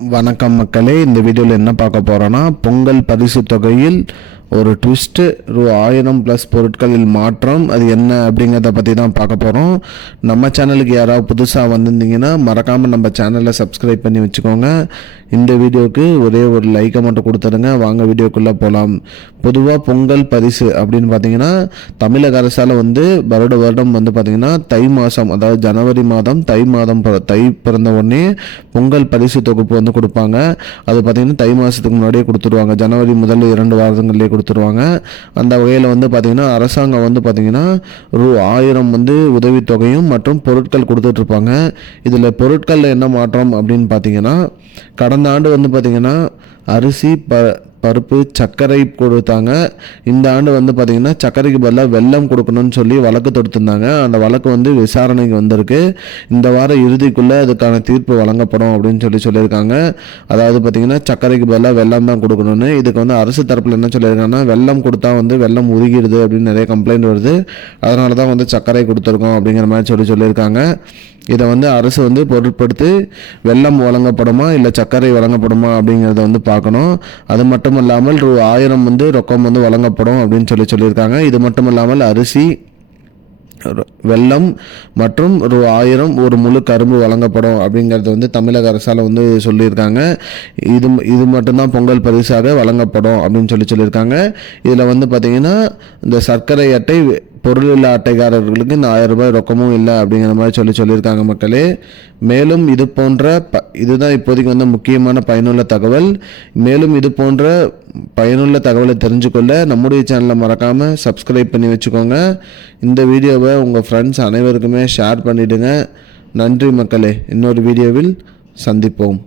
வணக்கம் மக்களே, இந்த வீடியோவில் என்ன பார்க்க போகிறோன்னா, பொங்கல் பரிசு தொகையில் ஒரு ட்விஸ்ட்டு, ரூ.1000 ப்ளஸ் பொருட்களில் மாற்றம், அது என்ன அப்படிங்கிறத பற்றி தான் பார்க்க போகிறோம். நம்ம சேனலுக்கு யாராவது புதுசாக வந்திருந்தீங்கன்னா மறக்காமல் நம்ம சேனலை சப்ஸ்கிரைப் பண்ணி வச்சுக்கோங்க. இந்த வீடியோவுக்கு ஒரே ஒரு லைக்கை மட்டும் கொடுத்துருங்க. வாங்க வீடியோக்குள்ளே போகலாம். பொதுவாக பொங்கல் பரிசு அப்படின்னு பார்த்தீங்கன்னா, தமிழக அரசால் வருடம் பார்த்திங்கன்னா தை மாதம், அதாவது ஜனவரி மாதம் தை பிறந்த உடனே பொங்கல் பரிசு தொகுப்பு கொடுப்பாங்க. அது பார்த்திங்கன்னா தை மாதத்துக்கு முன்னாடியே கொடுத்துருவாங்க. ஜனவரி முதல் 2 வாரங்கள்லேயே கொடுத்துருவாங்க. அந்த வகையில் பார்த்திங்கன்னா அரசாங்கம் பார்த்திங்கன்னா ரூ.1000 உதவித்தொகையும் மற்றும் பொருட்கள் கொடுத்துட்ருப்பாங்க. இதில் பொருட்களில் என்ன மாற்றம் அப்படின்னு பார்த்தீங்கன்னா, கடந்த ஆண்டு பார்த்திங்கன்னா அரிசி, பருப்பு, சர்க்கரை கொடுத்தாங்க. இந்த ஆண்டு பார்த்திங்கன்னா சர்க்கரைக்கு பதிலாக வெல்லம் கொடுக்கணும்னு சொல்லி வழக்கு தொடுத்திருந்தாங்க. அந்த வழக்கு விசாரணைக்கு வந்திருக்கு. இந்த வார இறுதிக்குள்ளே அதுக்கான தீர்ப்பு வழங்கப்படும் அப்படின்னு சொல்லியிருக்காங்க. அதாவது பார்த்திங்கன்னா சர்க்கரைக்கு பதிலாக வெல்லம் தான் கொடுக்கணும்னு. இதுக்கு அரசு தரப்பில் என்ன சொல்லியிருக்காங்கன்னா, வெல்லம் கொடுத்தா வெல்லம் உருகிடுது அப்படின்னு நிறைய கம்ப்ளைண்ட் வருது. அதனால தான் சர்க்கரை கொடுத்துருக்கோம் அப்படிங்கிற மாதிரி சொல்லியிருக்காங்க. இதை அரசு பொருட்படுத்தி வெல்லம் வழங்கப்படுமா இல்லை சர்க்கரை வழங்கப்படுமா அப்படிங்கிறத பார்க்கணும். அது மட்டும் இல்லாமல் ரூ.1000 ரொக்கம் வழங்கப்படும் அப்படின்னு சொல்லியிருக்காங்க. இது மட்டும் இல்லாமல் அரிசி, வெல்லம் மற்றும் ரூ.1000 ஒரு முழு கரும்பு வழங்கப்படும் அப்படிங்கிறது தமிழக அரசால் சொல்லியிருக்காங்க. இது மட்டும்தான் பொங்கல் பரிசாக வழங்கப்படும் அப்படின்னு சொல்லியிருக்காங்க. இதில் பார்த்திங்கன்னா இந்த சர்க்கரை அட்டை பொருளில்லா அட்டைக்காரர்களுக்கு இந்த ரூ.1000 ரொக்கமும் இல்லை அப்படிங்கிற மாதிரி சொல்லியிருக்காங்க மக்களே. மேலும் இது போன்ற இதுதான் இப்போதைக்கு முக்கியமான பயனுள்ள தகவல். மேலும் இது போன்ற பயனுள்ள தகவலை தெரிஞ்சுக்கொள்ள நம்முடைய சேனலை மறக்காமல் சப்ஸ்கிரைப் பண்ணி வச்சுக்கோங்க. இந்த வீடியோவை உங்கள் ஃப்ரெண்ட்ஸ் அனைவருக்குமே ஷேர் பண்ணிவிடுங்க. நன்றி மக்களே. இன்னொரு வீடியோவில் சந்திப்போம்.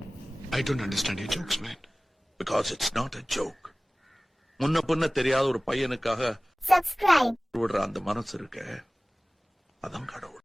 I don't understand your jokes, man. Because it's not a joke. முன்ன பின்ன தெரியாத ஒரு பையனுக்காக subscribe விடுற அந்த மனசு இருக்க, அதான் கடவுள்.